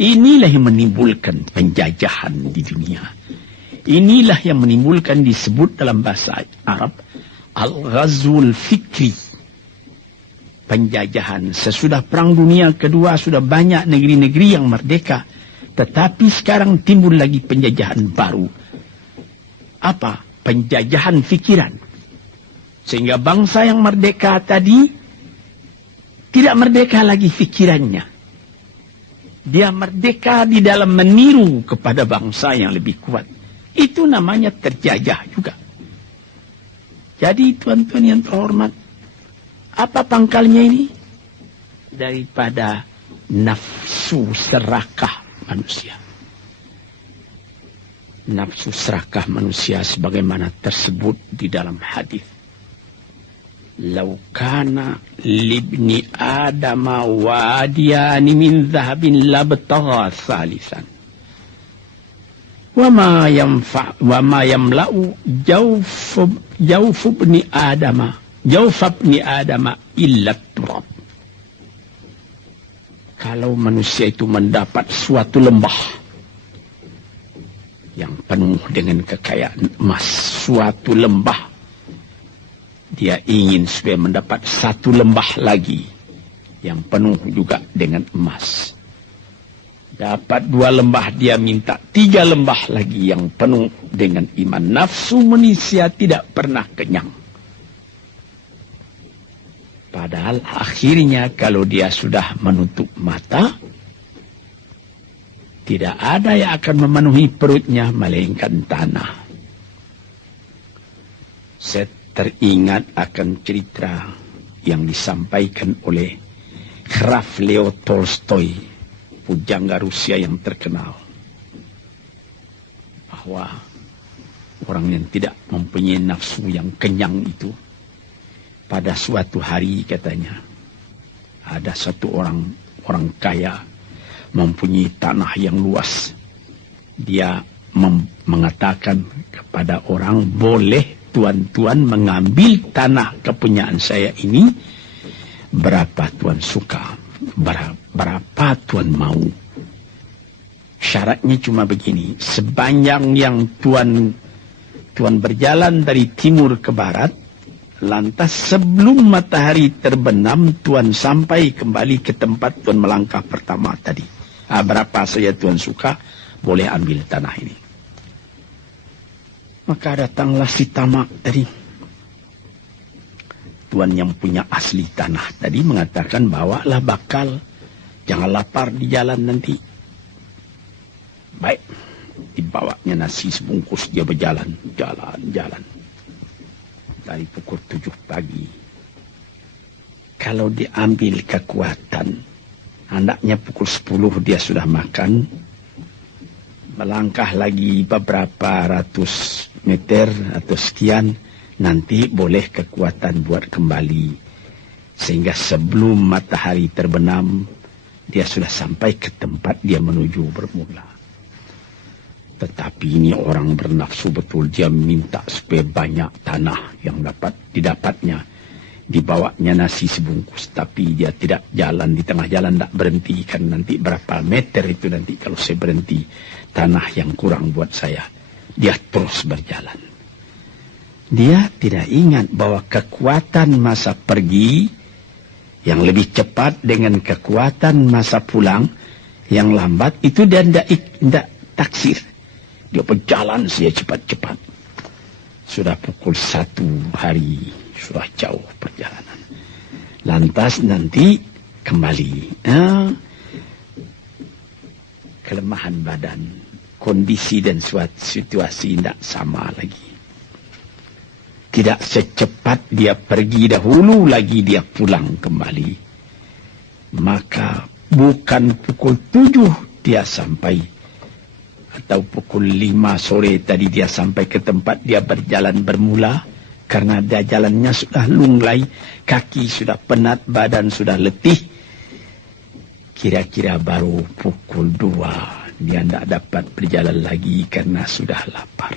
Inilah yang menimbulkan penjajahan di dunia. Inilah yang menimbulkan disebut dalam bahasa Arab al-ghazwul fikri. Penjajahan. Sesudah Perang Dunia Kedua sudah banyak negeri-negeri yang merdeka. Tetapi sekarang timbul lagi penjajahan baru. Apa? Penjajahan fikiran. Sehingga bangsa yang merdeka tadi tidak merdeka lagi fikirannya. Dia merdeka di dalam meniru kepada bangsa yang lebih kuat. Itu namanya terjajah juga. Jadi tuan-tuan yang terhormat, apa pangkalnya ini? Daripada nafsu serakah manusia. Nafsu serakah manusia sebagaimana tersebut di dalam hadis. Lau kana libni adama wadiyani min zahabin labtagha salisan. Wa ma yamla'u jawf ibni adama illa turab. Kalau manusia itu mendapat suatu lembah yang penuh dengan kekayaan emas, suatu lembah, dia ingin supaya mendapat satu lembah lagi yang penuh juga dengan emas. Dapat 2 lembah, dia minta 3 lembah lagi yang penuh dengan iman. Nafsu manusia tidak pernah kenyang. Padahal akhirnya kalau dia sudah menutup mata, tidak ada yang akan memenuhi perutnya melainkan tanah. Saya teringat akan cerita yang disampaikan oleh Graf Leo Tolstoy, pujangga Rusia yang terkenal, bahwa orang yang tidak mempunyai nafsu yang kenyang itu, pada suatu hari katanya, ada satu orang kaya mempunyai tanah yang luas. Dia mengatakan kepada orang, boleh tuan-tuan mengambil tanah kepunyaan saya ini, berapa tuan suka, berapa tuan mau. Syaratnya cuma begini, sepanjang yang tuan berjalan dari timur ke barat, lantas sebelum matahari terbenam, tuan sampai kembali ke tempat tuan melangkah pertama tadi. Berapa saja tuan suka, boleh ambil tanah ini. Maka datanglah si tamak tadi. Tuan yang punya asli tanah tadi mengatakan, bawalah bakal, jangan lapar di jalan nanti. Baik, dibawanya nasi sebungkus, dia berjalan, jalan. Dari pukul 7 pagi. Kalau diambil kekuatan, hendaknya pukul 10 dia sudah makan. Melangkah lagi beberapa ratus meter atau sekian, nanti boleh kekuatan buat kembali. Sehingga sebelum matahari terbenam, dia sudah sampai ke tempat dia menuju bermula. Tetapi ini orang bernafsu betul, dia minta supaya banyak tanah yang didapatnya. Dibawanya nasi sebungkus, tapi dia tidak jalan di tengah jalan, tidak berhenti, karena nanti berapa meter itu nanti kalau saya berhenti, tanah yang kurang buat saya. Dia terus berjalan. Dia tidak ingat bahwa kekuatan masa pergi yang lebih cepat dengan kekuatan masa pulang yang lambat itu dia tidak taksir. Dia berjalan saja cepat-cepat. Sudah pukul 1 hari, sudah jauh perjalanan. Lantas nanti kembali. Kelemahan badan, kondisi dan suatu situasi tidak sama lagi. Tidak secepat dia pergi dahulu lagi dia pulang kembali. Maka bukan pukul 7 dia sampai, atau pukul 5 sore tadi dia sampai ke tempat dia berjalan bermula, karena dia jalannya sudah lunglai, kaki sudah penat, badan sudah letih. Kira-kira baru pukul 2 dia tidak dapat berjalan lagi karena sudah lapar.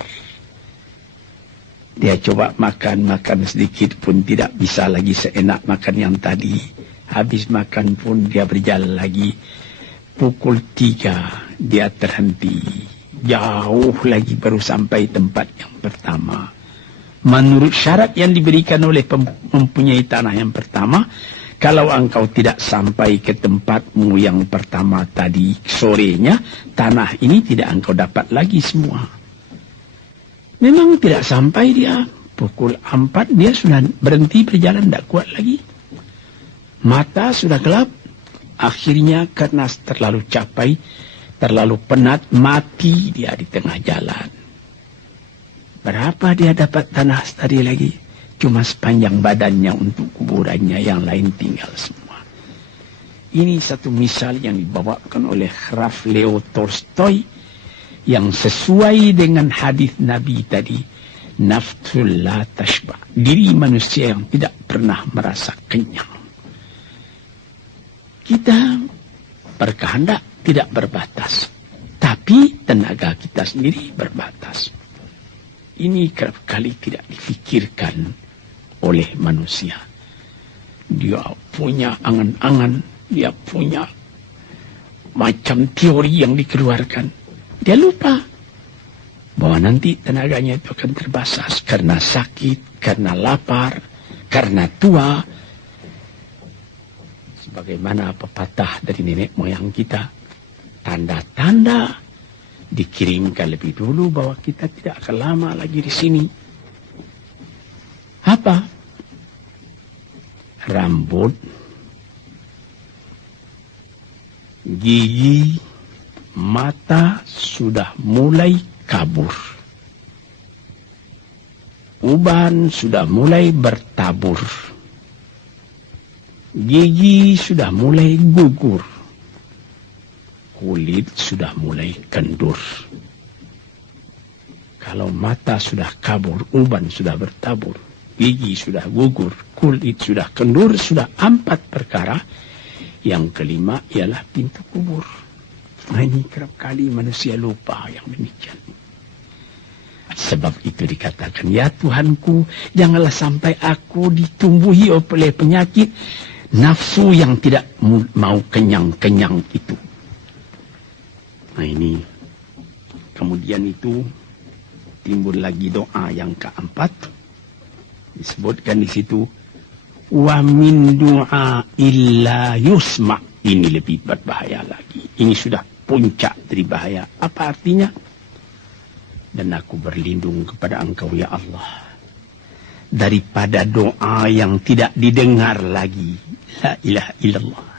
Dia coba makan sedikit pun tidak bisa lagi seenak makan yang tadi. Habis makan pun dia berjalan lagi. Pukul 3 dia terhenti. Jauh lagi baru sampai tempat yang pertama. Menurut syarat yang diberikan oleh mempunyai tanah yang pertama, kalau engkau tidak sampai ke tempatmu yang pertama tadi sorenya, tanah ini tidak engkau dapat lagi semua. Memang tidak sampai dia. Pukul 4 dia sudah berhenti berjalan, tidak kuat lagi. Mata sudah gelap. Akhirnya karena terlalu capek, terlalu penat, mati dia di tengah jalan. Berapa dia dapat tanah tadi lagi? Cuma sepanjang badannya untuk kuburannya, yang lain tinggal semua. Ini satu misal yang dibawakan oleh Graf Leo Tolstoy yang sesuai dengan hadis Nabi tadi. Nafsul la tashba. Diri manusia yang tidak pernah merasa kenyang. Kita berkehendak tidak berbatas. Tapi tenaga kita sendiri berbatas. Ini kerap kali tidak difikirkan oleh manusia. Dia punya angan-angan, dia punya macam teori yang dikeluarkan. Dia lupa bahwa nanti tenaganya itu akan terbatas karena sakit, karena lapar, karena tua. Sebagaimana pepatah dari nenek moyang kita, tanda-tanda dikirimkan lebih dulu bahwa kita tidak akan lama lagi di sini. Apa? Rambut, gigi, mata sudah mulai kabur. Uban sudah mulai bertabur. Gigi sudah mulai gugur. Kulit sudah mulai kendur. Kalau mata sudah kabur, uban sudah bertabur, gigi sudah gugur, kulit sudah kendur, sudah 4 perkara. Yang kelima ialah pintu kubur. Nah, ini kerap kali manusia lupa yang demikian. Sebab itu dikatakan, ya Tuhanku, janganlah sampai aku ditumbuhi oleh penyakit nafsu yang tidak mau kenyang-kenyang itu. Nah ini, kemudian itu timbul lagi doa yang keempat. Disebutkan di situ, wa min du'a illa yusma. Ini lebih berbahaya lagi. Ini sudah puncak dari bahaya. Apa artinya? Dan aku berlindung kepada Engkau ya Allah, daripada doa yang tidak didengar lagi. La ilaha illallah.